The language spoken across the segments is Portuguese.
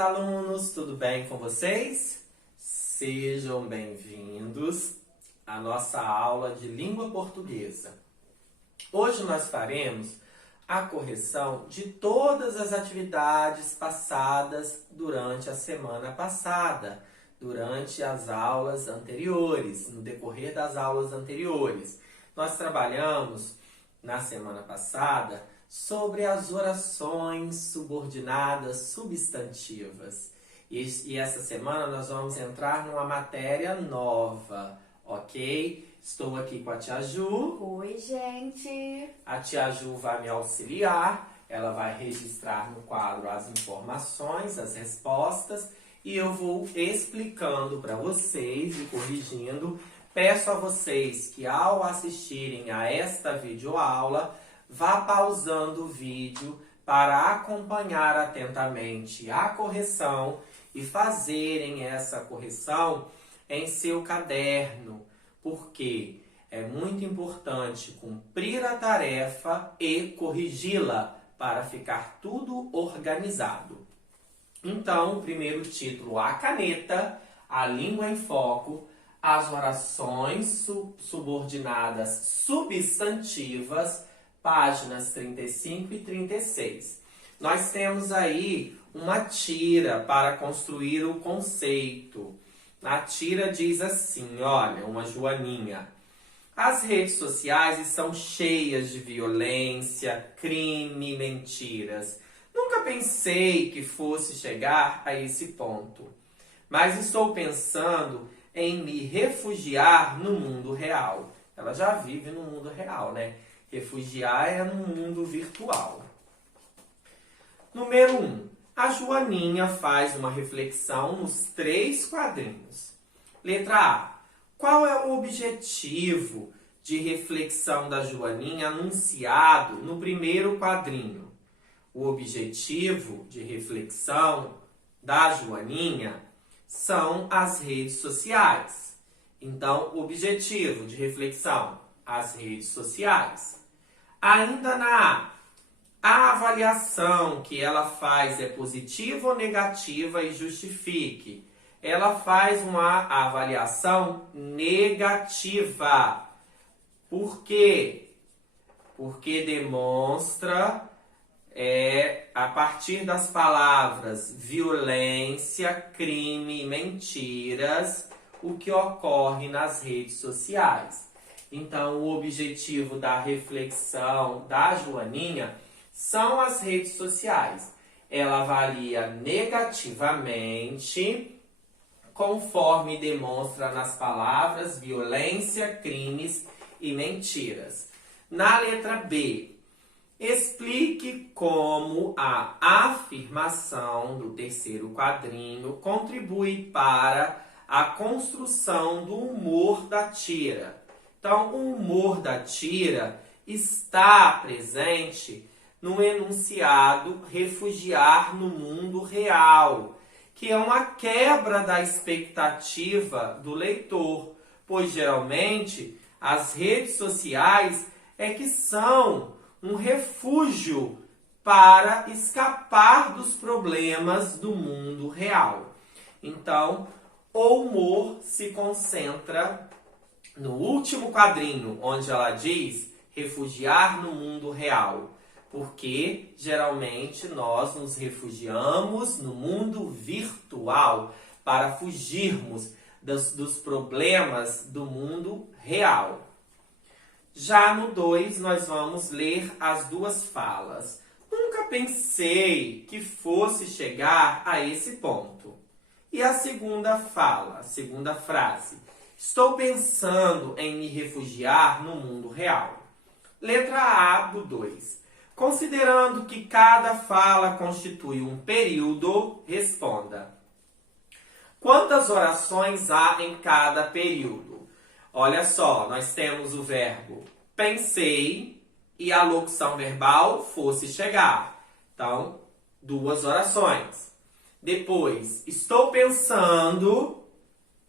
alunos, tudo bem com vocês? Sejam bem-vindos à nossa aula de língua portuguesa. Hoje nós faremos a correção de todas as atividades passadas durante a semana passada, durante as aulas anteriores, no decorrer das aulas anteriores. Nós trabalhamos na semana passada sobre as orações subordinadas substantivas. E essa semana nós vamos entrar numa matéria nova, ok? Estou aqui com a tia Ju. Oi, gente! A tia Ju vai me auxiliar, ela vai registrar no quadro as informações, as respostas, e eu vou explicando para vocês e corrigindo. Peço a vocês que ao assistirem a esta videoaula, vá pausando o vídeo para acompanhar atentamente a correção e fazerem essa correção em seu caderno, porque é muito importante cumprir a tarefa e corrigi-la para ficar tudo organizado. Então, o primeiro título, a caneta, a língua em foco, as orações subordinadas substantivas, páginas 35 e 36. Nós temos aí uma tira para construir o conceito. A tira diz assim, olha, uma joaninha. As redes sociais estão cheias de violência, crime, mentiras. Nunca pensei que fosse chegar a esse ponto. Mas estou pensando em me refugiar no mundo real. Ela já vive no mundo real, né? Refugiar é no mundo virtual. Número 1. A Joaninha faz uma reflexão nos 3 quadrinhos. Letra A. Qual é o objetivo de reflexão da Joaninha anunciado no primeiro quadrinho? O objetivo de reflexão da Joaninha são as redes sociais. Então, o objetivo de reflexão, as redes sociais. Ainda na A avaliação que ela faz é positiva ou negativa e justifique. Ela faz uma avaliação negativa. Por quê? Porque demonstra, a partir das palavras violência, crime e mentiras, o que ocorre nas redes sociais. Então, o objetivo da reflexão da Joaninha são as redes sociais. Ela avalia negativamente, conforme demonstra nas palavras violência, crimes e mentiras. Na letra B, explique como a afirmação do terceiro quadrinho contribui para a construção do humor da tira. Então, o humor da tira está presente no enunciado refugiar no mundo real, que é uma quebra da expectativa do leitor, pois geralmente as redes sociais é que são um refúgio para escapar dos problemas do mundo real. Então, o humor se concentra no último quadrinho, onde ela diz refugiar no mundo real, porque geralmente nós nos refugiamos no mundo virtual para fugirmos dos problemas do mundo real. Já no 2, nós vamos ler as 2 falas. Nunca pensei que fosse chegar a esse ponto. E a segunda fala, a segunda frase. Estou pensando em me refugiar no mundo real. Letra A do 2. Considerando que cada fala constitui um período, responda. Quantas orações há em cada período? Olha só, nós temos o verbo pensei e a locução verbal fosse chegar. Então, 2 orações. Depois, estou pensando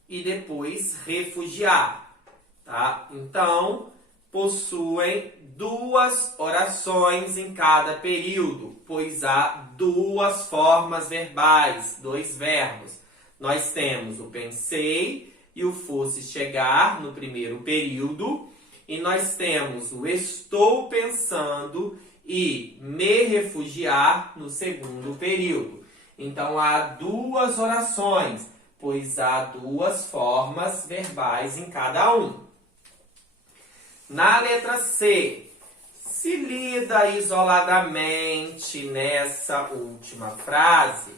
e depois refugiar. Tá? Então, possuem 2 orações em cada período, pois há 2 formas verbais, 2 verbos. Nós temos o pensei e o fosse chegar no primeiro período, e nós temos o estou pensando e me refugiar no segundo período. Então, há 2 orações, pois há 2 formas verbais em cada um. Na letra C, se lida isoladamente nessa última frase,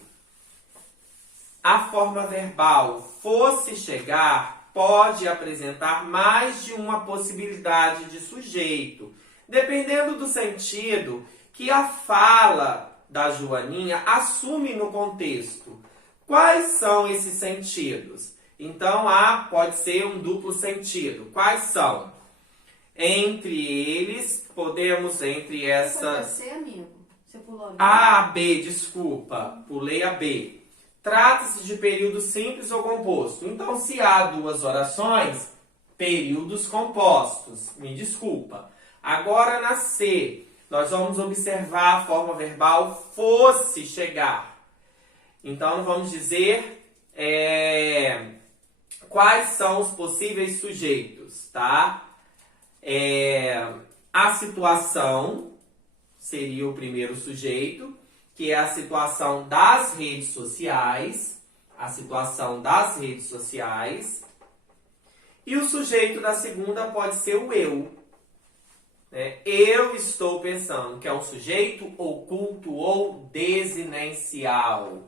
a forma verbal fosse chegar pode apresentar mais de uma possibilidade de sujeito, dependendo do sentido que a fala da Joaninha assume no contexto. Quais são esses sentidos? Então, pode ser um duplo sentido. Quais são? Entre eles, podemos, entre essa... Você, amigo? Você pulou a B? A, B, desculpa. Pulei a B. Trata-se de período simples ou composto. Então, se há 2 orações, períodos compostos. Me desculpa. Agora, na C, nós vamos observar a forma verbal fosse chegar. Então, vamos dizer quais são os possíveis sujeitos, tá? A situação seria o primeiro sujeito, que é a situação das redes sociais, e o sujeito da segunda pode ser o eu. Né? Eu estou pensando, que é um sujeito oculto ou desinencial,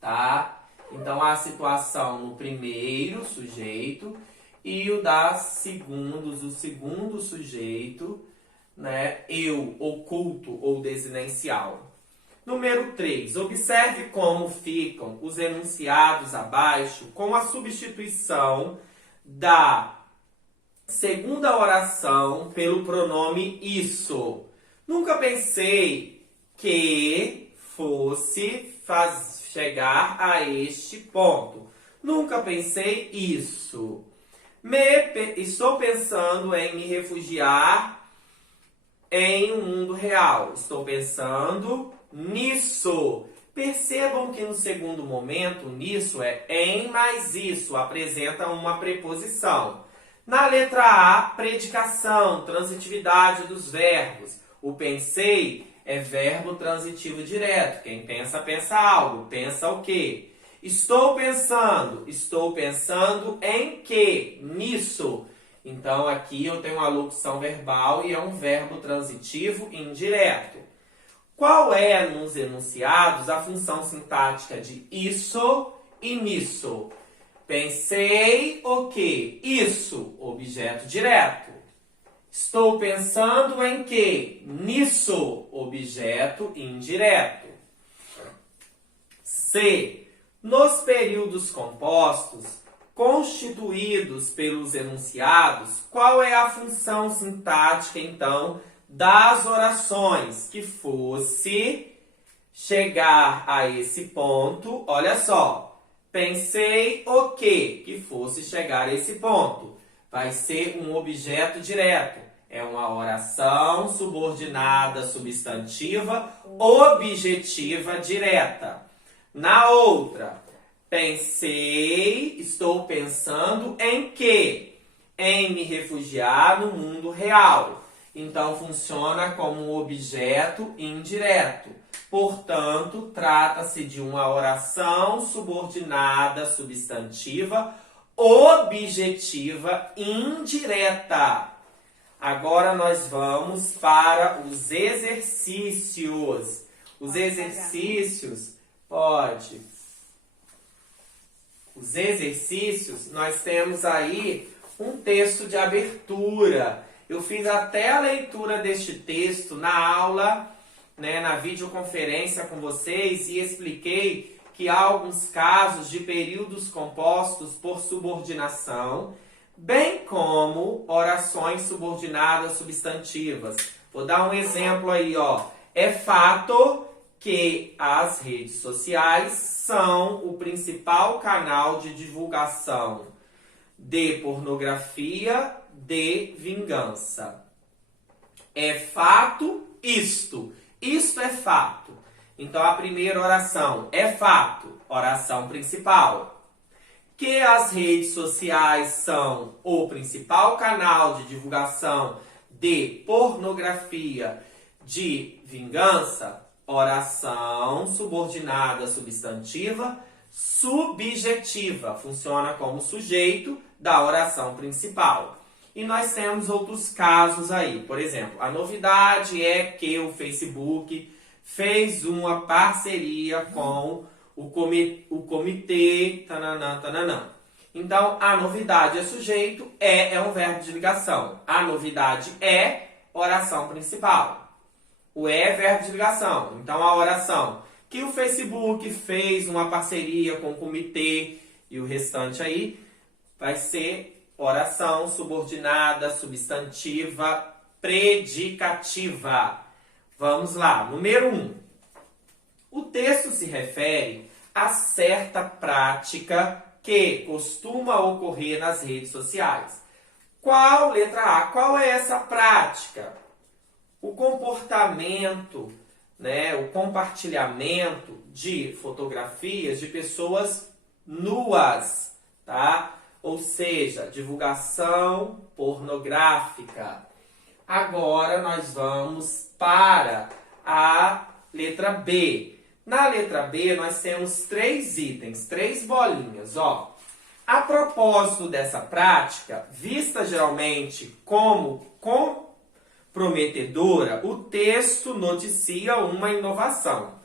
tá? Então, a situação no primeiro sujeito e o segundo sujeito, né? Eu, oculto ou desinencial. Número 3. Observe como ficam os enunciados abaixo com a substituição da segunda oração pelo pronome isso. Nunca pensei que fosse chegar a este ponto. Nunca pensei isso. Estou pensando em me refugiar em um mundo real. Estou pensando nisso. Percebam que no segundo momento, nisso é em mais isso, apresenta uma preposição. Na letra A, predicação, transitividade dos verbos. O pensei é verbo transitivo direto. Quem pensa, pensa algo. Pensa o quê? Estou pensando em quê? Nisso. Então, aqui eu tenho uma locução verbal e é um verbo transitivo indireto. Qual é, nos enunciados, a função sintática de isso e nisso? Pensei o quê? Isso, objeto direto. Estou pensando em quê? Nisso, objeto indireto. C. Nos períodos compostos, constituídos pelos enunciados, qual é a função sintática, então, das orações? Que fosse chegar a esse ponto, olha só. Pensei o quê? Que fosse chegar a esse ponto. Vai ser um objeto direto. É uma oração subordinada substantiva objetiva direta. Na outra, estou pensando em quê? Em me refugiar no mundo real. Então, funciona como um objeto indireto. Portanto, trata-se de uma oração subordinada substantiva objetiva indireta. Agora nós vamos para os exercícios. Os exercícios, Os exercícios, nós temos aí um texto de abertura. Eu fiz até a leitura deste texto na aula, na videoconferência com vocês, e expliquei que há alguns casos de períodos compostos por subordinação, bem como orações subordinadas substantivas. Vou dar um exemplo aí, ó. É fato que as redes sociais são o principal canal de divulgação de pornografia, de vingança. É fato isto. Isto é fato. Então, a primeira oração é fato, oração principal. Que as redes sociais são o principal canal de divulgação de pornografia de vingança, oração subordinada substantiva subjetiva, funciona como sujeito da oração principal. E nós temos outros casos aí. Por exemplo, a novidade é que o Facebook fez uma parceria com o comitê tananã, tananã. Então, a novidade é sujeito, é um verbo de ligação. A novidade é oração principal. O é verbo de ligação. Então, a oração que o Facebook fez uma parceria com o comitê e o restante aí vai ser oração subordinada, substantiva, predicativa. Vamos lá. Número 1. O texto se refere a certa prática que costuma ocorrer nas redes sociais. Qual, letra A, qual é essa prática? O comportamento, o compartilhamento de fotografias de pessoas nuas, tá? Ou seja, divulgação pornográfica. Agora nós vamos para a letra B. Na letra B nós temos 3 itens, 3 bolinhas, ó. A propósito dessa prática, vista geralmente como comprometedora, o texto noticia uma inovação.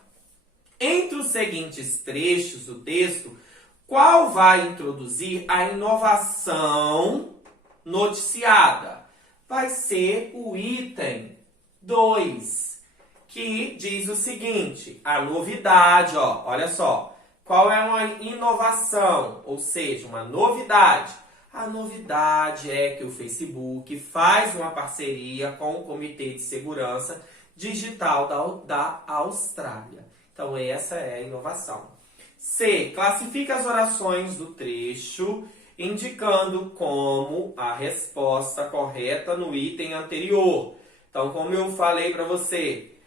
Entre os seguintes trechos do texto, qual vai introduzir a inovação noticiada? Vai ser o item 2, que diz o seguinte, a novidade, ó, olha só. Qual é uma inovação, ou seja, uma novidade? A novidade é que o Facebook faz uma parceria com o Comitê de Segurança Digital da Austrália. Então, essa é a inovação. C. Classifica as orações do trecho, indicando como a resposta correta no item anterior. Então, como eu falei para você,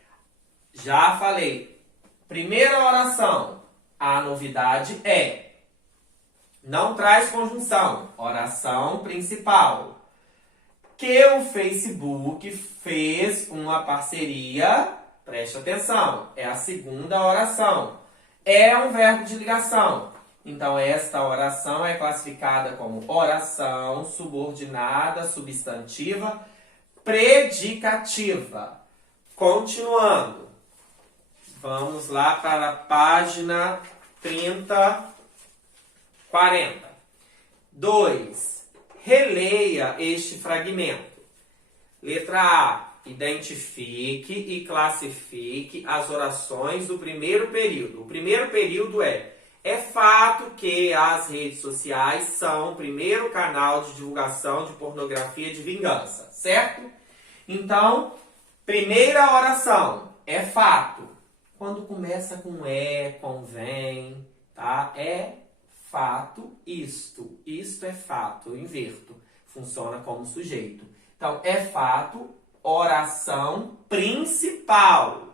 já falei. Primeira oração, a novidade é. Não traz conjunção, oração principal. Que o Facebook fez uma parceria, preste atenção, é a segunda oração. É um verbo de ligação. Então, esta oração é classificada como oração subordinada, substantiva, predicativa. Continuando. Vamos lá para a página 40. 2. Releia este fragmento. Letra A. Identifique e classifique as orações do primeiro período. O primeiro período é fato que as redes sociais são o primeiro canal de divulgação de pornografia de vingança, certo? Então, primeira oração é fato. Quando começa com convém, tá? É fato isto. Isto é fato, eu inverto. Funciona como sujeito. Então, é fato, oração principal.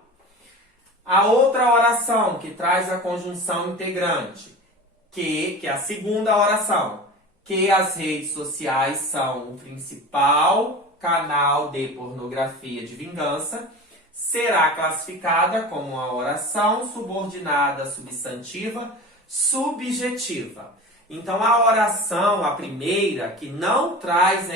A outra oração que traz a conjunção integrante, que é a segunda oração, que as redes sociais são o principal canal de pornografia de vingança, será classificada como uma oração subordinada substantiva subjetiva. Então, a oração, a primeira, que não traz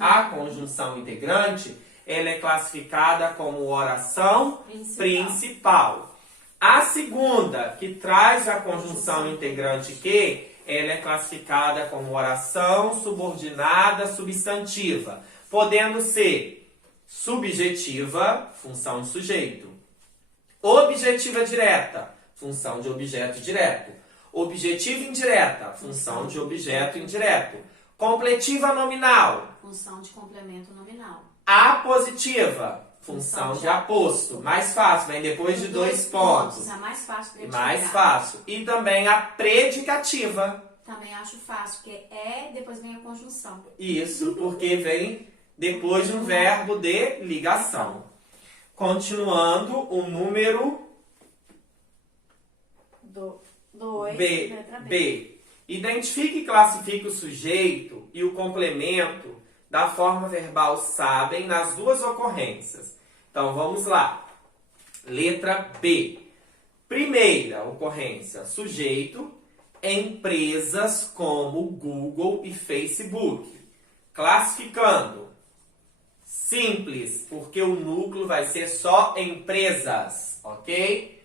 a conjunção integrante, ela é classificada como oração principal. A segunda, que traz a conjunção integrante que, ela é classificada como oração subordinada substantiva, podendo ser subjetiva, função de sujeito, objetiva direta, função de objeto direto, objetiva indireta, função de objeto indireto, completiva nominal, função de complemento nominal, apositiva, função de aposto, mais fácil, vem depois de 2 pontos. É mais fácil de mais fácil. E também a predicativa. Também acho fácil, porque depois vem a conjunção. Isso, porque vem depois de um verbo de ligação. Continuando, o número 2, B. letra B. B. Identifique e classifique o sujeito e o complemento da forma verbal sabem nas duas ocorrências. Então, vamos lá. Letra B. Primeira ocorrência, sujeito, empresas como Google e Facebook. Classificando. Simples, porque o núcleo vai ser só empresas, ok?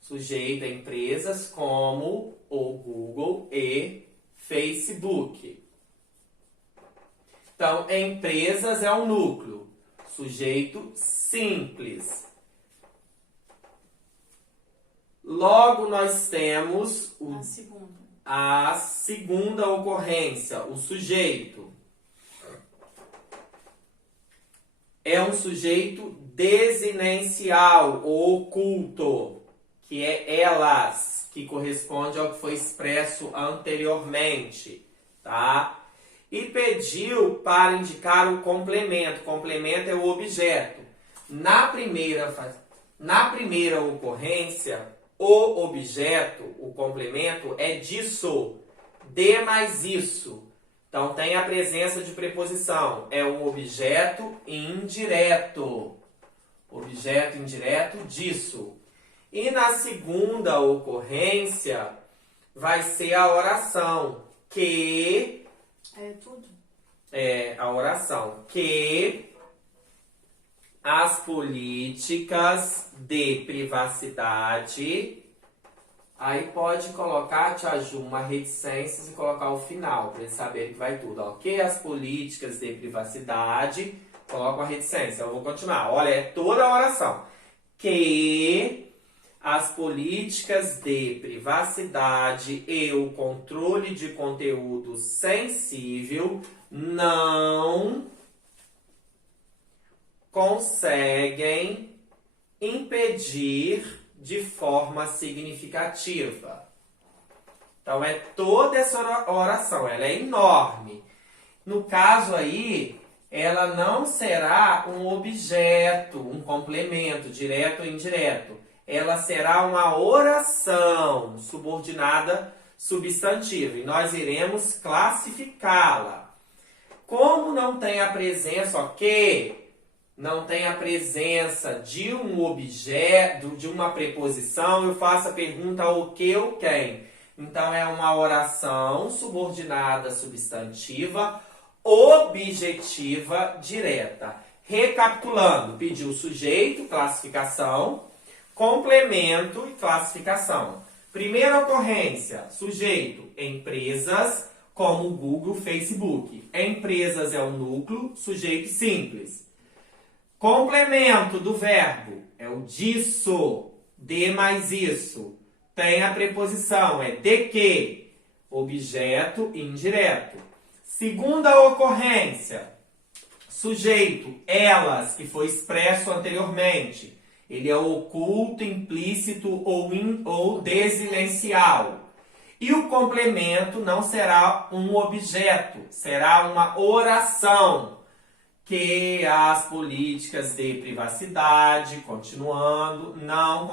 Sujeito, empresas como o Google e Facebook. Então, empresas é o núcleo. Sujeito simples. Logo, nós temos a segunda ocorrência, o sujeito. É um sujeito desinencial ou oculto, que é elas, que corresponde ao que foi expresso anteriormente, tá? E pediu para indicar o complemento. Complemento é o objeto. Na primeira ocorrência, o objeto, o complemento, é disso, de mais isso. Então, tem a presença de preposição. É um objeto indireto. Objeto indireto disso. E na segunda ocorrência, vai ser a oração. Que... É tudo? É a oração. Que as políticas de privacidade... Aí pode colocar, Tia Ju, uma reticências e colocar o final, para eles saberem que vai tudo. Ó. Que as políticas de privacidade, coloca a reticência. Eu vou continuar. Olha, é toda a oração. Que as políticas de privacidade e o controle de conteúdo sensível não conseguem impedir de forma significativa. Então, é toda essa oração, ela é enorme. No caso aí, ela não será um objeto, um complemento, direto ou indireto. Ela será uma oração subordinada substantiva. E nós iremos classificá-la. Como não tem a presença, ok? Não tem a presença de um objeto, de uma preposição, eu faço a pergunta o que ou quem. Então, é uma oração subordinada substantiva, objetiva, direta. Recapitulando, pediu sujeito, classificação, complemento e classificação. Primeira ocorrência, sujeito, empresas como Google, Facebook. Empresas é o núcleo, sujeito simples. Complemento do verbo é o disso, de mais isso. Tem a preposição, é de que, objeto indireto. Segunda ocorrência, sujeito, elas, que foi expresso anteriormente. Ele é oculto, implícito ou desinencial. E o complemento não será um objeto, será uma oração. Que as políticas de privacidade, continuando, não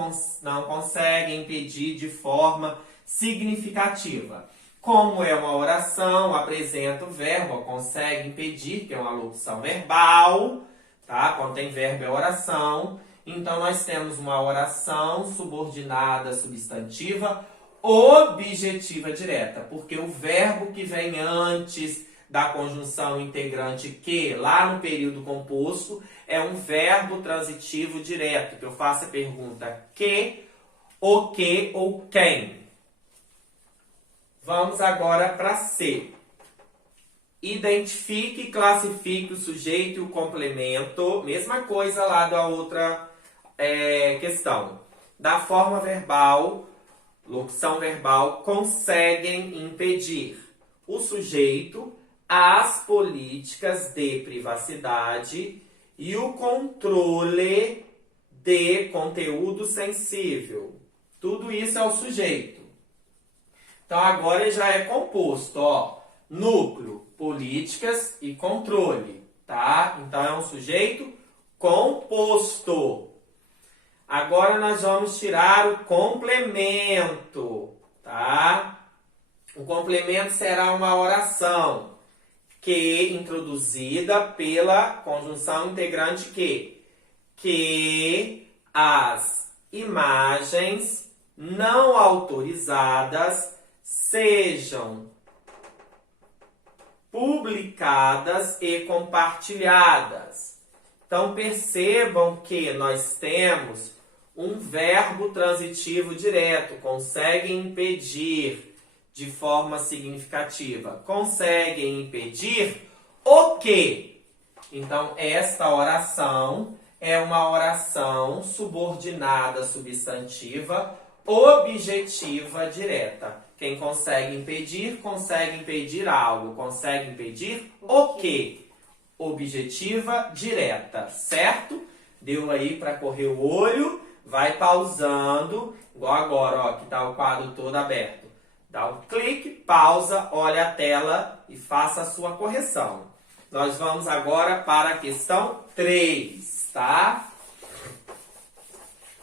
conseguem impedir de forma significativa. Como é uma oração, apresenta o verbo, consegue impedir, que é uma locução verbal, tá? Quando tem verbo é oração. Então, nós temos uma oração subordinada substantiva, objetiva direta, porque o verbo que vem antes da conjunção integrante que, lá no período composto, é um verbo transitivo direto, que eu faço a pergunta que, o que ou quem. Vamos agora para C. Identifique e classifique o sujeito e o complemento, mesma coisa lá da outra questão. Da forma verbal, locução verbal, conseguem impedir o sujeito, as políticas de privacidade e o controle de conteúdo sensível. Tudo isso é o sujeito. Então, agora já é composto, ó, núcleo, políticas e controle. tá? Então é um sujeito composto. Agora nós vamos tirar o complemento, tá? O complemento será uma oração introduzida pela conjunção integrante que as imagens não autorizadas sejam publicadas e compartilhadas. Então percebam que nós temos um verbo transitivo direto, conseguem impedir de forma significativa. Conseguem impedir o quê? Então esta oração é uma oração subordinada substantiva objetiva direta. Quem consegue impedir algo. Consegue impedir o quê? Objetiva direta, certo? Deu aí para correr o olho, vai pausando, igual agora, ó, que tá o quadro todo aberto. Dá um clique, pausa, olha a tela e faça a sua correção. Nós vamos agora para a questão 3, tá?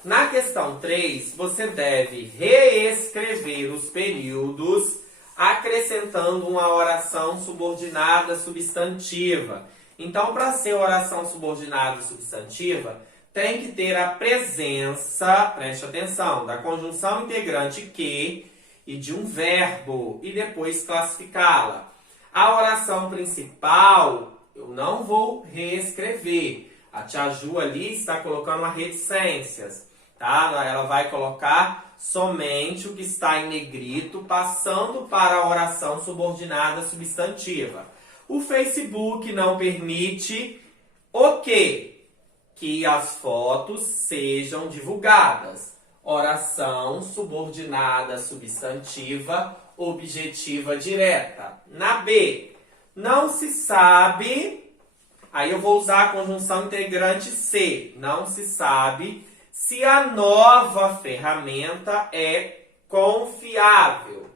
Na questão 3, você deve reescrever os períodos acrescentando uma oração subordinada substantiva. Então, para ser oração subordinada substantiva, tem que ter a presença, preste atenção, da conjunção integrante que e de um verbo e depois classificá-la. A oração principal eu não vou reescrever. A tia Ju ali está colocando uma reticências, tá? Ela vai colocar somente o que está em negrito, passando para a oração subordinada substantiva. O Facebook não permite o quê? Que as fotos sejam divulgadas. Oração subordinada substantiva objetiva direta. Na B, não se sabe, aí eu vou usar a conjunção integrante se. Não se sabe se a nova ferramenta é confiável.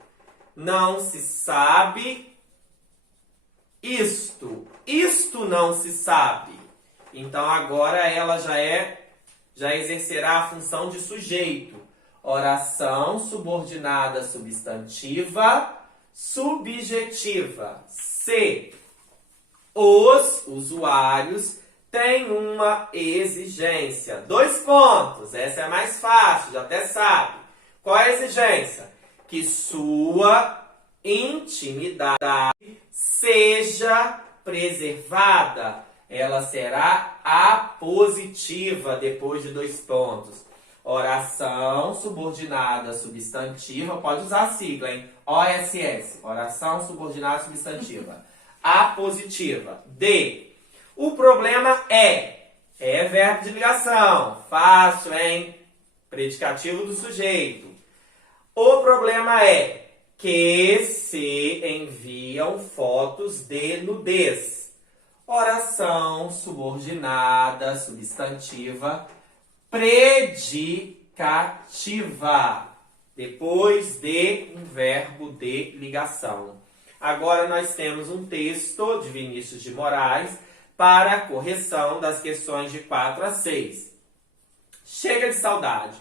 Não se sabe isto. Isto não se sabe. Então agora ela já exercerá a função de sujeito. Oração subordinada substantiva subjetiva. Se os usuários têm uma exigência. 2 pontos. Essa é mais fácil, já até sabe. Qual é a exigência? Que sua intimidade seja preservada. Ela será apositiva depois de 2 pontos. Oração subordinada substantiva, pode usar a sigla, hein? OSS, oração subordinada substantiva. Apositiva. D. O problema é verbo de ligação. Fácil, hein? Predicativo do sujeito. O problema é que se enviam fotos de nudez. Oração subordinada substantiva predicativa, depois de um verbo de ligação. Agora nós temos um texto de Vinícius de Moraes para a correção das questões de 4 a 6. Chega de saudade.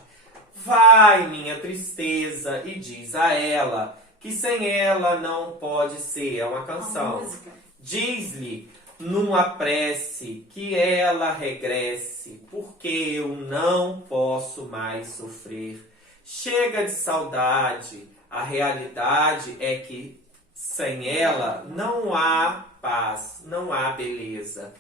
Vai minha tristeza e diz a ela que sem ela não pode ser. É uma canção. Diz-lhe numa prece que ela regresse, porque eu não posso mais sofrer. Chega de saudade, a realidade é que sem ela não há paz, não há beleza.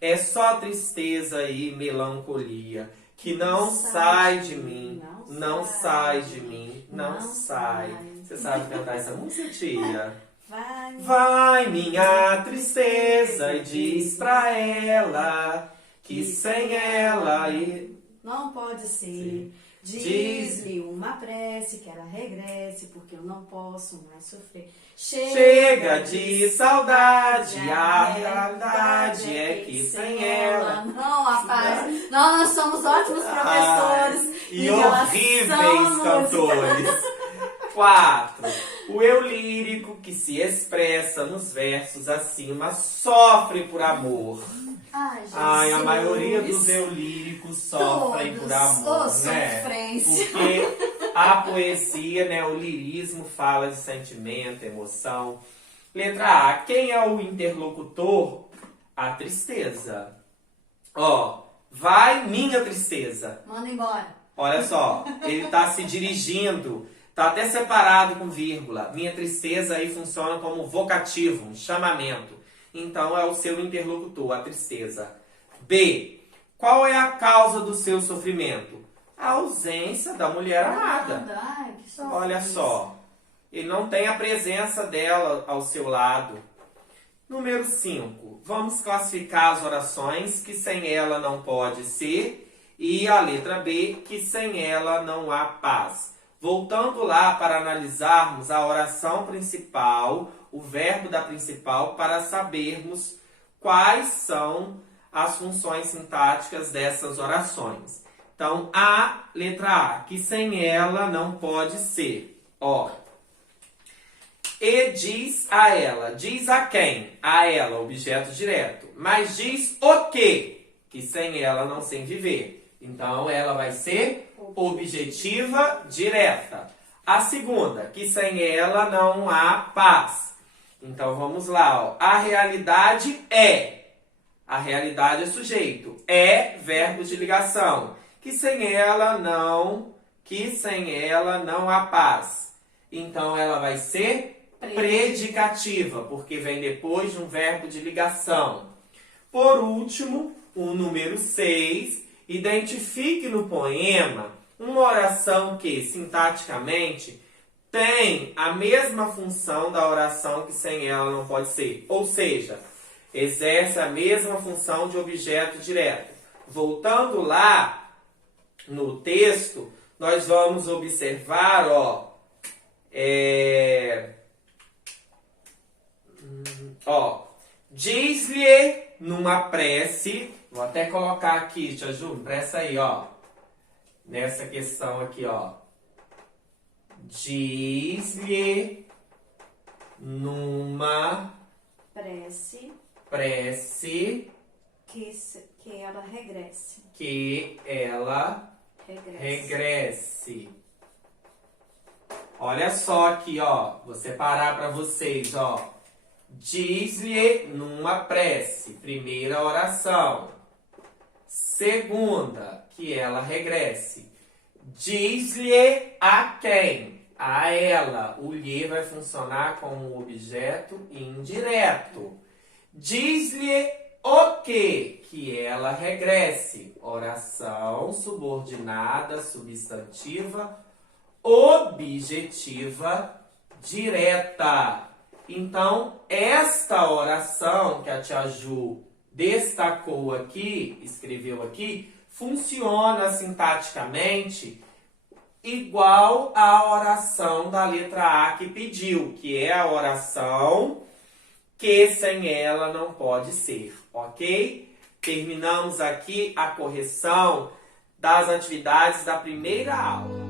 É só tristeza e melancolia que não sai de mim, não sai de mim, não sai. Você sabe cantar essa música, tia? Vai minha tristeza e diz pra ela que sem ela não pode ser. Sim. Diz-lhe uma prece que ela regresse, porque eu não posso mais sofrer. Chega de saudade, a realidade é que sem ela não há paz. Nós somos ótimos professores e horríveis cantores. 4. O eu lírico, que se expressa nos versos acima, sofre por amor. Ai, Jesus. Ai, a maioria dos eu líricos sofrem por amor, né? Sofrência. Porque a poesia, né, o lirismo fala de sentimento, emoção. Letra A. Quem é o interlocutor? A tristeza. Ó, vai minha tristeza. Manda embora. Olha só, ele está se dirigindo, está até separado com vírgula. Minha tristeza aí funciona como vocativo, um chamamento. Então é o seu interlocutor, a tristeza. B. Qual é a causa do seu sofrimento? A ausência da mulher amada. Ai, que sofrência. Olha só, ele não tem a presença dela ao seu lado. Número 5. Vamos classificar as orações que sem ela não pode ser. E a letra B, que sem ela não há paz. Voltando lá para analisarmos a oração principal, o verbo da principal, para sabermos quais são as funções sintáticas dessas orações. Então, a letra A, que sem ela não pode ser. Ó. E diz a ela. Diz a quem? A ela, objeto direto. Mas diz o quê? Que sem ela não sei viver. Então, ela vai ser objetiva direta. A segunda, que sem ela não há paz. Então, vamos lá. Ó. A realidade é. A realidade é sujeito. É verbo de ligação. Que sem ela não há paz. Então, ela vai ser predicativa, porque vem depois de um verbo de ligação. Por último, o número 6. Identifique no poema uma oração que, sintaticamente, tem a mesma função da oração que sem ela não pode ser. Ou seja, exerce a mesma função de objeto direto. Voltando lá no texto, nós vamos observar, diz-lhe numa prece. Vou até colocar aqui, Tia Ju, presta aí, nessa questão aqui, diz-lhe numa prece que ela regresse. Regresse. Olha só aqui, vou separar para vocês, diz-lhe numa prece, primeira oração. Segunda, que ela regresse. Diz-lhe a quem? A ela. O lhe vai funcionar como objeto indireto. Diz-lhe o quê? Que ela regresse. Oração subordinada, substantiva, objetiva, direta. Então, esta oração que a Tia Ju destacou aqui, escreveu aqui, funciona sintaticamente igual à oração da letra A que pediu, que é a oração que sem ela não pode ser, ok? Terminamos aqui a correção das atividades da primeira aula.